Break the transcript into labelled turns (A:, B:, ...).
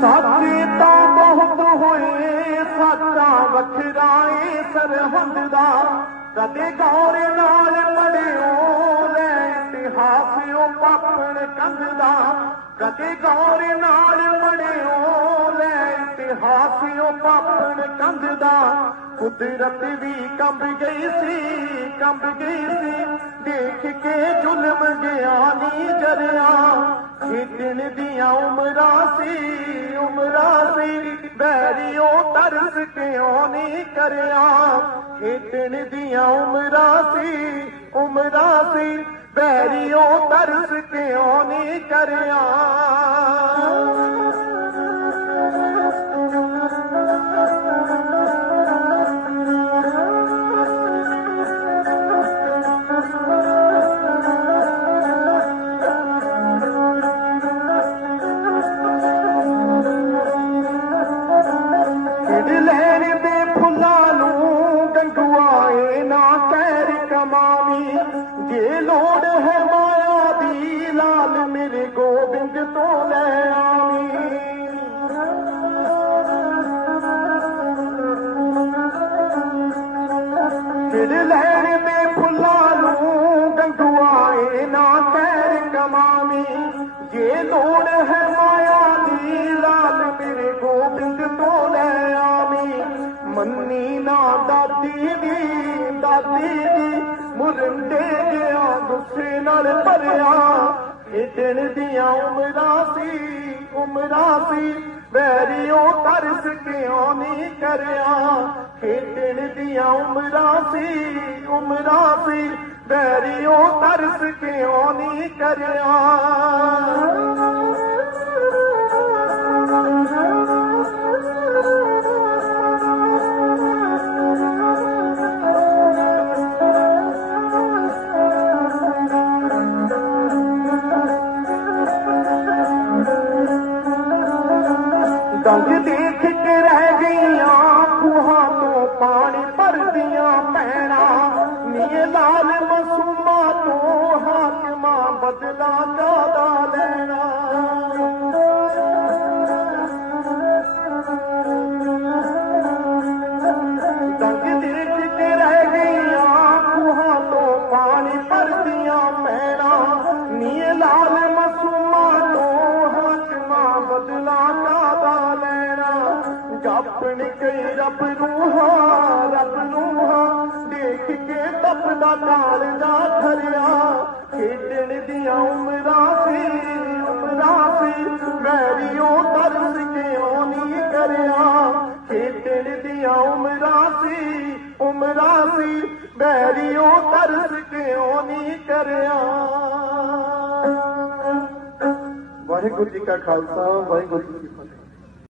A: ਸਾਥੀ ਤਾਂ ਬਹੁਤ ਹੋਏ ਸਾਥਾਂ ਵੱਖਰਾਏ ਸਰਹੰਦ ਦਾ। ਕਦੇ ਗੌਰ ਨਾਲ ਪੜਿਓ, ਲੈ ਇਤਿਹਾਸ ਉਹ ਪਾਪਣ ਕੰਧ ਦਾ। ਕਦੇ ਗੌਰ ਨਾਲ ਪੜਿਓ, ਲੈ ਇਤਿਹਾਸ ਉਹ ਪਾਪਣ ਕੰਧ ਦਾ। ਕੁਦਰਤ ਵੀ ਕੰਬ ਗਈ ਸੀ, ਕੰਬ ਗਈ ਸੀ। ਦੇਖ ਕੇ ਜ਼ੁਲਮ ਗਿਆ ਨੀ ਜਰਿਆ। ਖੇਡਣ ਦੀਆਂ ਉਮਰਾਂ ਸੀ ਉਮਰਾਂ ਸੀ। ਬੈਰੀਓ ਤਰਸ ਕਿਉਂ ਨਹੀਂ ਕਰਿਆ? ਖੇਡਣ ਦੀਆਂ ਉਮਰਾਂ ਸੀ ਉਮਰਾਂ ਸੀ। ਬੈਰੀਓ ਤਰਸ ਕਿਉਂ ਨਹੀਂ ਕਰਿਆ? ਜੇ ਲੋੜ ਹੈ ਮਾਇਆ ਦੀ, ਲਾਲ ਮੇਰੇ ਗੋਬਿੰਦ ਤੋਂ ਲੈ ਆਵੀਂ। ਖਿੜ ਲੈਣ ਦੇ ਫੁੱਲਾਂ ਨੂੰ ਗੰਗਵਾਏ ਨਾ ਕਹਿਰ ਕਮਾਵੀ। ਜੇ ਲੋੜ ਹੈ ਮਾਇਆ ਦੀ, ਲਾਲ ਮੇਰੇ ਗੋਬਿੰਦ ਤੋਂ ਲੈ ਆਵੀਂ। ਮੰਨੀ ਨਾ ਦਾਦੀ ਦੀ ਦਾਦੀ ਦੀ ਮੁਰੰਡੇ ਗੁੱਸੇ ਨਾਲ ਭਰਿਆ। ਖੇਡਣ ਦੀਆਂ ਉਮਰਾਂ ਸੀ ਉਮਰਾਂ ਸੀ। ਬੈਰੀਓ ਤਰਸ ਕਿਉਂ ਨਹੀਂ ਕਰਿਆ? ਖੇਡਣ ਦੀਆਂ ਉਮਰਾਂ ਸੀ ਉਮਰਾਂ ਸੀ। ਬੈਰੀਓ ਤਰਸ ਕਿਉਂ ਨਹੀਂ ਕਰਿਆ? ਗੰਗ ਦੇਖ ਜਾਪਣ ਕਈ ਰੱਬ ਨੂੰ ਹਾਂ ਰੱਬ ਨੂੰ ਹਾਂ ਦੇਖ ਕੇ ਤਪਦਾ ਕਾਲ ਦਾ ਠਰਿਆ। ਖੇਡਣ ਦੀਆਂ ਉਮਰਾਂ ਸੀ ਉਮਰਾਂ ਸੀ। ਮੈਰੀਓ ਤਰਸ ਕਿਉਂ ਨਹੀਂ ਕਰਿਆ? ਖੇਡਣ ਦੀਆਂ ਉਮਰਾਂ ਸੀ ਉਮਰਾਂ ਸੀ। ਮੈਰੀਓ ਤਰਸ ਕਿਉਂ ਨਹੀਂ ਕਰਿਆ? ਵਾਹਿਗੁਰੂ ਜੀ ਕਾ ਖਾਲਸਾ, ਵਾਹਿਗੁਰੂ ਜੀ ਕੀ ਫਤਿਹ।